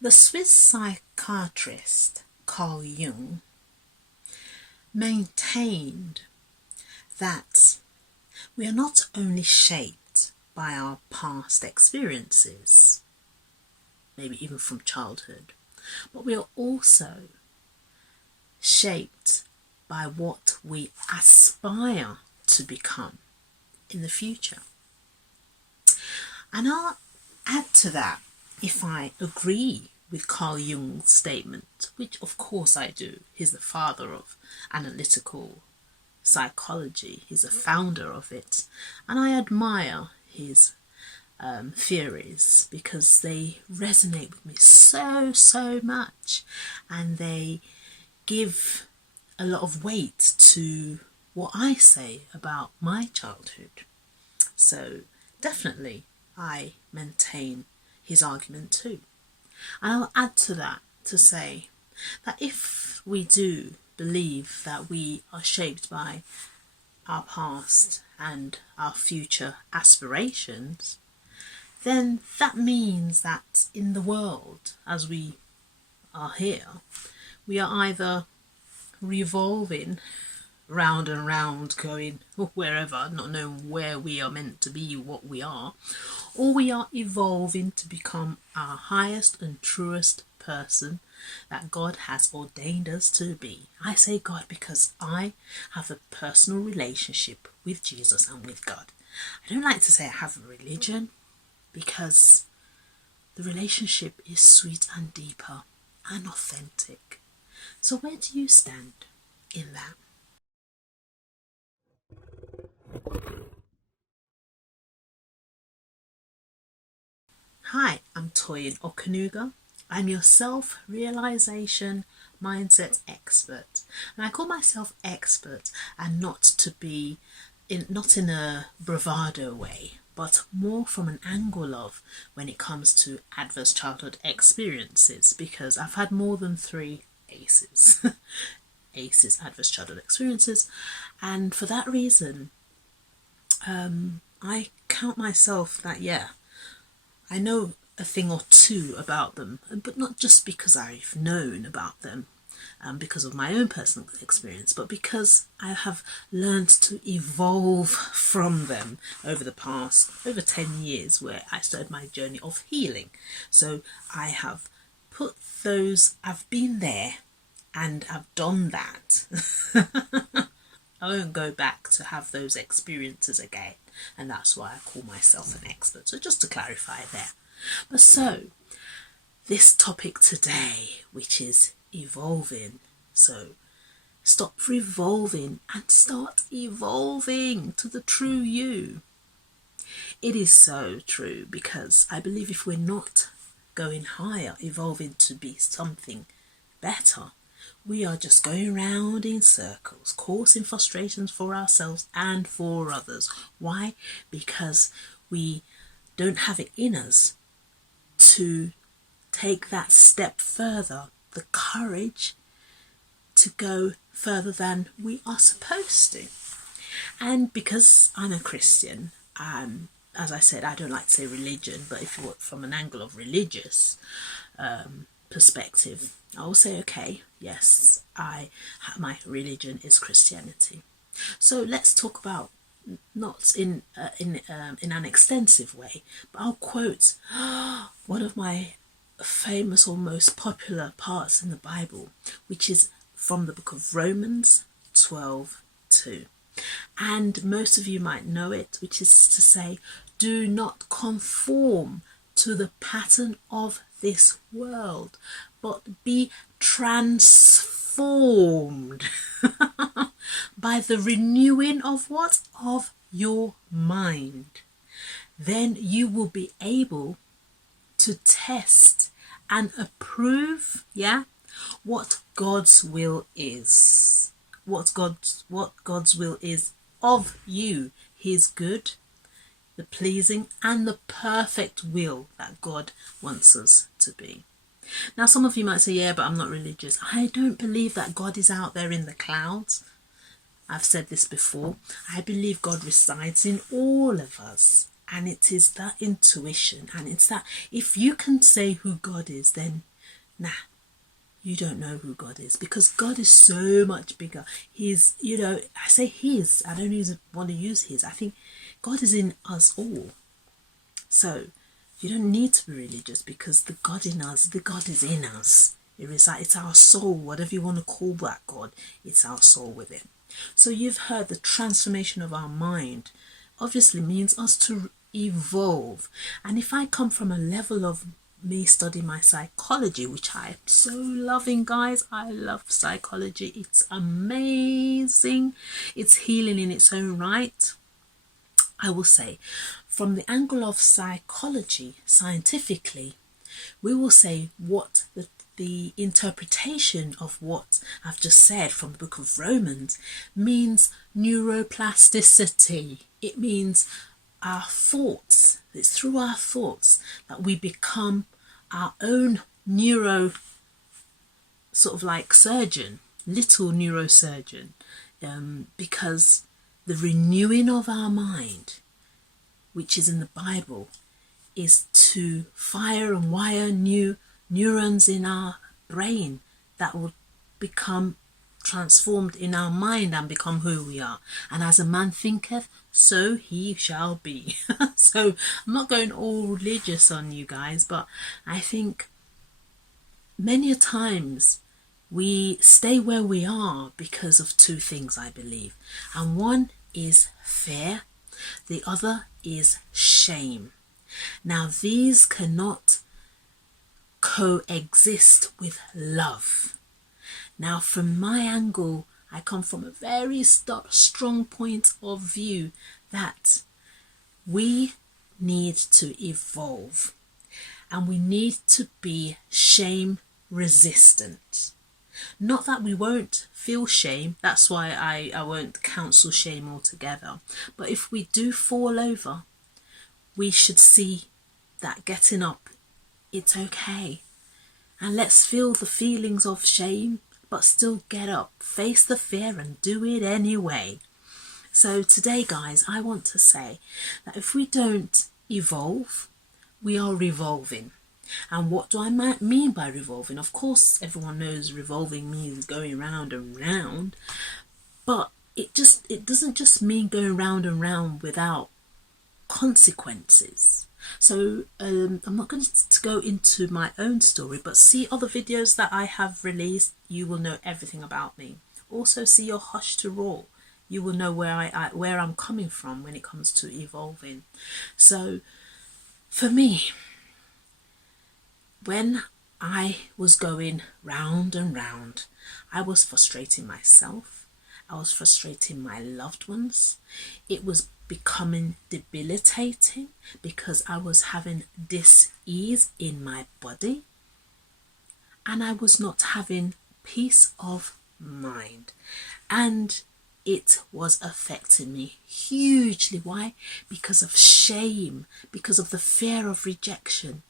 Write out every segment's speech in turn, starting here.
The Swiss psychiatrist Carl Jung maintained that we are not only shaped by our past experiences, maybe even from childhood, but we are also shaped by what we aspire to become in the future. And I'll add to that, if I agree with Carl Jung's statement, which of course I do. He's the father of analytical psychology, he's a founder of it, and I admire his theories because they resonate with me so much, and they give a lot of weight to what I say about my childhood. So definitely I maintain his argument too. And I'll add to that to say that if we do believe that we are shaped by our past and our future aspirations, then that means that in the world as we are here, we are either revolving round and round, going wherever, not knowing where we are meant to be, what we are, or we are evolving to become our highest and truest person that God has ordained us to be. I say God because I have a personal relationship with Jesus and with God. I don't like to say I have a religion because the relationship is sweet and deeper and authentic. So where do you stand in that? Hi, I'm Toyin Okanuga. I'm your self-realization mindset expert. And I call myself expert, and not to be not in a bravado way, but more from an angle of when it comes to adverse childhood experiences, because I've had more than 3 ACEs. ACEs, adverse childhood experiences, and for that reason I count myself that, yeah, I know a thing or two about them, but not just because I've known about them, because of my own personal experience, but because I have learned to evolve from them over the past over 10 years, where I started my journey of healing. So I have put those, I've been there and I've done that. I won't go back to have those experiences again, and that's why I call myself an expert. So just to clarify there. But so, this topic today, which is evolving. So stop revolving and start evolving to the true you. It is so true, because I believe if we're not going higher, evolving to be something better, we are just going round in circles, causing frustrations for ourselves and for others. Why? Because we don't have it in us to take that step further, the courage to go further than we are supposed to. And because I'm a Christian, as I said, I don't like to say religion, but if you look from an angle of religious perspective, I will say, okay, yes, my religion is Christianity. So let's talk about, not in an extensive way, but I'll quote one of my famous or most popular parts in the Bible, which is from the book of Romans 12:2. And most of you might know it, which is to say, do not conform to the pattern of this world, but be transformed by the renewing of what? Of your mind. Then you will be able to test and approve, yeah, what God's will is. What God's will is of you, his good, the pleasing and the perfect will that God wants us to be. Now some of you might say, yeah, but I'm not religious. I don't believe that God is out there in the clouds. I've said this before. I believe God resides in all of us. And it is that intuition, and it's that if you can say who God is, then nah, you don't know who God is, because God is so much bigger. He's, I say his, I don't even want to use his. I think God is in us all. So you don't need to be religious, because the God in us, the God is in us. It's our soul, whatever you want to call that God, it's our soul with it. So you've heard the transformation of our mind obviously means us to evolve. And if I come from a level of me studying my psychology, which I am so loving, guys, I love psychology, it's amazing, it's healing in its own right. I will say, from the angle of psychology, scientifically, we will say what the interpretation of what I've just said from the book of Romans means neuroplasticity. It means our thoughts. It's through our thoughts that we become our own neuro, sort of like surgeon, little neurosurgeon, because the renewing of our mind, which is in the Bible, is to fire and wire new neurons in our brain that will become transformed in our mind and become who we are. And as a man thinketh, so he shall be. So I'm not going all religious on you guys, but I think many a times we stay where we are because of two things, I believe. And one is fear, the other is shame. Now these cannot coexist with love. Now from my angle, I come from a very strong point of view that we need to evolve, and we need to be shame resistant. Not that we won't feel shame, that's why I won't counsel shame altogether, but if we do fall over, we should see that getting up, it's okay. And let's feel the feelings of shame, but still get up, face the fear and do it anyway. So today, guys, I want to say that if we don't evolve, we are revolving. And what do I mean by revolving? Of course, everyone knows revolving means going round and round, but it doesn't just mean going round and round without consequences. So I'm not going to go into my own story, but see other videos that I have released, you will know everything about me. Also see your Hush to Raw, you will know where I'm coming from when it comes to evolving. So for me, when I was going round and round, I was frustrating myself, I was frustrating my loved ones. It was becoming debilitating because I was having dis-ease in my body, and I was not having peace of mind, and it was affecting me hugely. Why? Because of shame, because of the fear of rejection,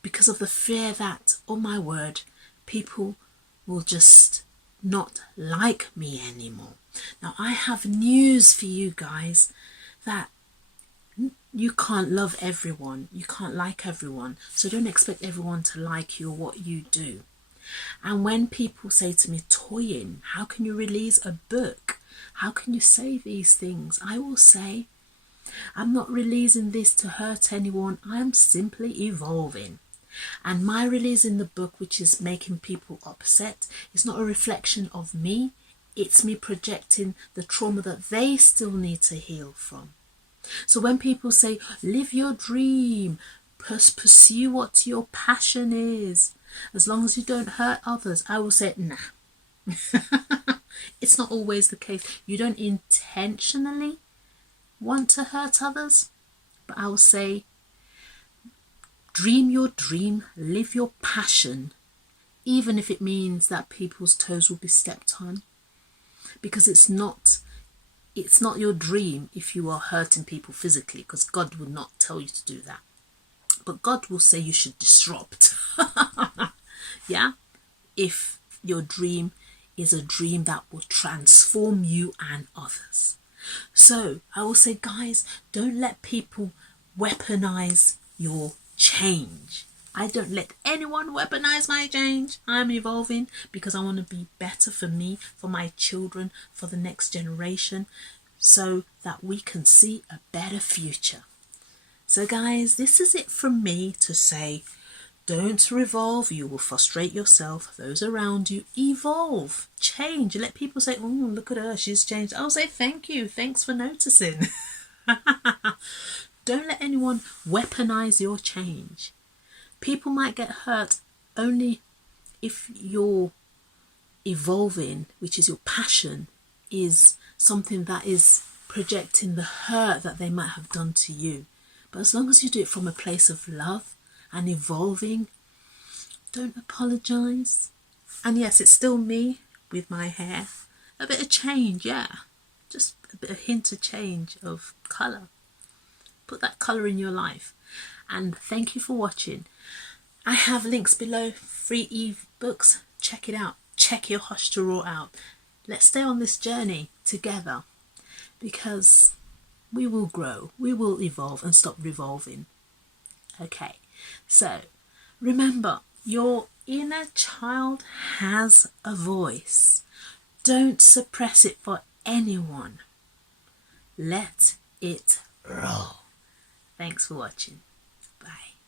because of the fear that, oh my word, people will just not like me anymore. Now I have news for you guys, that you can't love everyone, you can't like everyone, so don't expect everyone to like you or what you do. And when people say to me, Toyin, how can you release a book? How can you say these things? I will say, I'm not releasing this to hurt anyone, I'm simply evolving. And my releasing the book, which is making people upset, is not a reflection of me, it's me projecting the trauma that they still need to heal from. So when people say, live your dream, pursue what your passion is, as long as you don't hurt others, I will say, nah. It's not always the case. You don't intentionally want to hurt others, but I will say, dream your dream, live your passion, even if it means that people's toes will be stepped on, because it's not your dream if you are hurting people physically, because God will not tell you to do that. But God will say you should disrupt. Yeah? If your dream is a dream that will transform you and others. So I will say, guys, don't let people weaponize your change. I don't let anyone weaponize my change. I'm evolving because I want to be better for me, for my children, for the next generation, so that we can see a better future. So guys, this is it from me to say, don't revolve. You will frustrate yourself, those around you. Evolve, change. Let people say, oh, look at her, she's changed. I'll say, thank you, thanks for noticing. Don't let anyone weaponize your change. People might get hurt only if your evolving, which is your passion, is something that is projecting the hurt that they might have done to you. But as long as you do it from a place of love and evolving, don't apologize. And yes, it's still me with my hair. A bit of change, yeah. Just a bit of hint of change of colour. Put that colour in your life. And thank you for watching. I have links below, free ebooks. Check it out. Check your Hush to Roar out. Let's stay on this journey together, because we will grow, we will evolve and stop revolving. Okay, so remember, your inner child has a voice. Don't suppress it for anyone. Let it roll. Thanks for watching.